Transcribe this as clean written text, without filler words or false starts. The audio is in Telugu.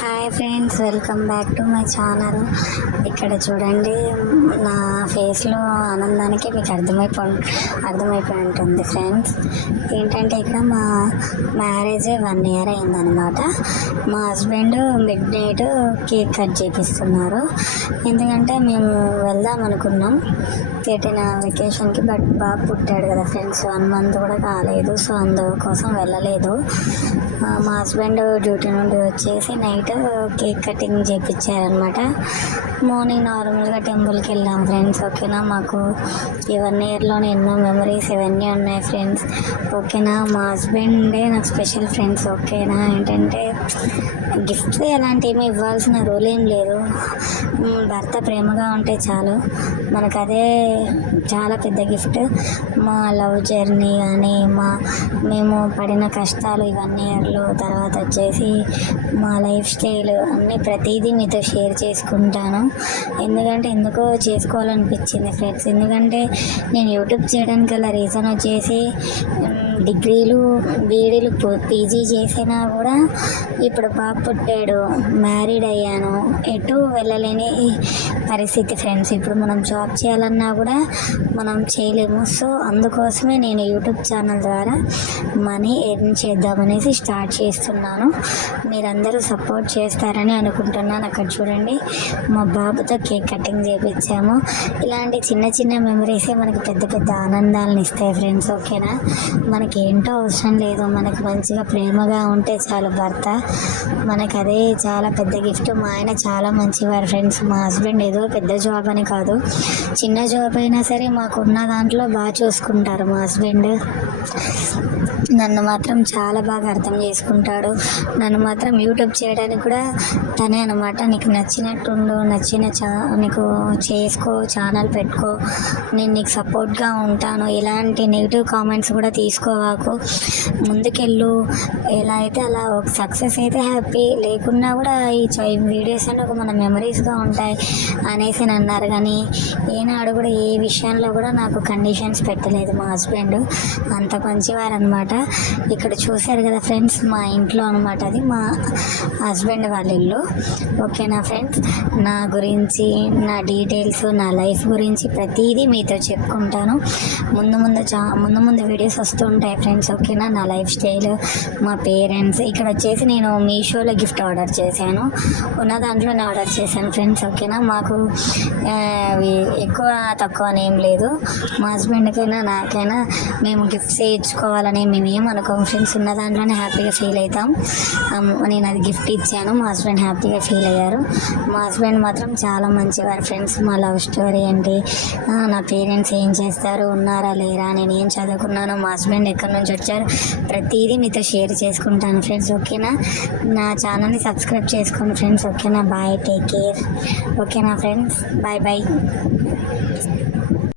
Hi friends, welcome back to my channel. ఇక్కడ చూడండి, నా ఫేస్లో ఆనందానికి మీకు అర్థమైపోయి ఉంటుంది ఫ్రెండ్స్. ఏంటంటే ఇక్కడ మా మ్యారేజ్ 1 year అయిందనమాట. మా husband midnight cake cut చేపిస్తున్నారు. ఎందుకంటే మేము వెళ్దాం అనుకున్నాం కేటిన వెకేషన్కి, బట్ బాబు పుట్టాడు కదా ఫ్రెండ్స్, 1 month కూడా కాలేదు. సో అందుకోసం వెళ్ళలేదు. మా హస్బెండ్ డ్యూటీ నుండి వచ్చేసి నైట్ కేక్ కటింగ్ చేయించారనమాట. మార్నింగ్ నార్మల్గా టెంపుల్కి వెళ్ళాం ఫ్రెండ్స్. ఓకేనా, మాకు ఈ 1 yearలోనే ఎన్నో మెమరీస్ ఇవన్నీ ఉన్నాయి ఫ్రెండ్స్. ఓకేనా, మా హస్బెండే నాకు స్పెషల్ ఫ్రెండ్స్. ఓకేనా, ఏంటంటే గిఫ్ట్స్ ఎలాంటి ఏమీ ఇవ్వాల్సిన రూల్ ఏం లేదు. భర్త ప్రేమగా ఉంటే చాలు, మనకు అదే చాలా పెద్ద గిఫ్ట్. మా లవ్ జర్నీ కానీ మేము పడిన కష్టాలు ఈ 1 yearలో, తర్వాత వచ్చేసి మా లైఫ్ స్టైల్ అన్నీ ప్రతిదీ మీతో షేర్ చేసుకుంటాను. ఎందుకో చేసుకోవాలనిపించింది ఫ్రెండ్స్. ఎందుకంటే నేను యూట్యూబ్ చేయడానికి గల రీజన్ వచ్చేసి డిగ్రీలు బీడీలు పీజీ చేసినా కూడా ఇప్పుడు బాబు పుట్టాడు, మ్యారీడ్ అయ్యాను, ఎటు వెళ్ళలేని పరిస్థితి ఫ్రెండ్స్. ఇప్పుడు మనం జాబ్ చేయాలన్నా కూడా మనం చేయలేము. సో అందుకోసమే నేను యూట్యూబ్ ఛానల్ ద్వారా మనీ ఎర్న్ చేద్దామనేసి స్టార్ట్ చేస్తున్నాను. మీరందరూ సపోర్ట్ చేస్తారని అనుకుంటున్నాను. అక్కడ చూడండి, మా బాబుతో కేక్ కటింగ్ చేయించాము. ఇలాంటి చిన్న చిన్న మెమరీసే మనకి పెద్ద పెద్ద ఆనందాలను ఇస్తాయి ఫ్రెండ్స్. ఓకేనా, మనకి ఏంటో అవసరం లేదు, మనకి మంచిగా ప్రేమగా ఉంటే చాలు భర్త, మనకు అదే చాలా పెద్ద గిఫ్ట్. మా ఆయన చాలా మంచివారు ఫ్రెండ్స్. మా హస్బెండ్ ఏదో పెద్ద జాబ్ అని కాదు, చిన్న జాబ్ అయినా సరే మాకున్న దాంట్లో బాగా చూసుకుంటారు. మా హస్బెండ్ నన్ను మాత్రం చాలా బాగా అర్థం చేసుకుంటాడు. నన్ను మాత్రం యూట్యూబ్ చేయడానికి కూడా తనే అనమాట. నీకు నచ్చినట్టుండు, నీకు చేసుకో, ఛానల్ పెట్టుకో, నేను నీకు సపోర్ట్గా ఉంటాను, ఎలాంటి నెగిటివ్ కామెంట్స్ కూడా తీసుకోవాకు, ముందుకెళ్ళు, ఎలా అయితే అలా ఒక సక్సెస్ అయితే హ్యాపీ, లేకున్నా కూడా ఈ వీడియోస్ అని ఒక మన మెమరీస్గా ఉంటాయి అనేసి అన్నారు. కానీ ఏనాడు కూడా ఏ విషయంలో కూడా నాకు కండిషన్స్ పెట్టలేదు మా హస్బెండ్. అంత మంచివారు అనమాట. ఇక్కడ చూశారు కదా ఫ్రెండ్స్, మా ఇంట్లో అనమాట, అది మా హస్బెండ్ వాళ్ళ ఇల్లు. ఓకేనా ఫ్రెండ్స్, నా గురించి, నా డీటెయిల్స్, నా లైఫ్ గురించి ప్రతిదీ మీతో చెప్పుకుంటాను. ముందు వీడియోస్ వస్తూ ఉంటాయి ఫ్రెండ్స్. ఓకేనా, నా లైఫ్ స్టైల్, మా పేరెంట్స్. ఇక్కడ వచ్చేసి నేను మీషోలో గిఫ్ట్ ఆర్డర్ చేశాను, ఉన్న దాంట్లోనే ఆర్డర్ చేశాను ఫ్రెండ్స్. ఓకేనా, మాకు ఎక్కువ తక్కువ అనేం లేదు. మా హస్బెండ్కైనా నాకైనా మేము గిఫ్ట్స్ ఇచ్చుకోవాలని మేము ఏం అనుకోం ఫ్రెండ్స్. ఉన్న దాంట్లోనే హ్యాపీగా ఫీల్ అవుతాం. నేను అది గిఫ్ట్ ఇచ్చాను, మా హస్బెండ్ హ్యాపీగా ఫీల్ అయ్యారు. మా హస్బెండ్ మాత్రం చాలా మంచివారు ఫ్రెండ్స్. మా లవ్ స్టోరీ ఏంటి, నా పేరెంట్స్ ఏం చేస్తారు, ఉన్నారా లేరా, నేను ఏం చదువుకున్నాను, మా హస్బెండ్ ఎక్కడి నుంచి వచ్చారు, ప్రతిదీ మీతో షేర్ చేసుకుంటాను ఫ్రెండ్స్. ఓకేనా, నా ఛానల్ని సబ్స్క్రైబ్ చేసుకోండి ఫ్రెండ్స్. ఓకేనా, బాయ్, టేక్ కేర్. ఓకేనా ఫ్రెండ్స్, బాయ్ బాయ్.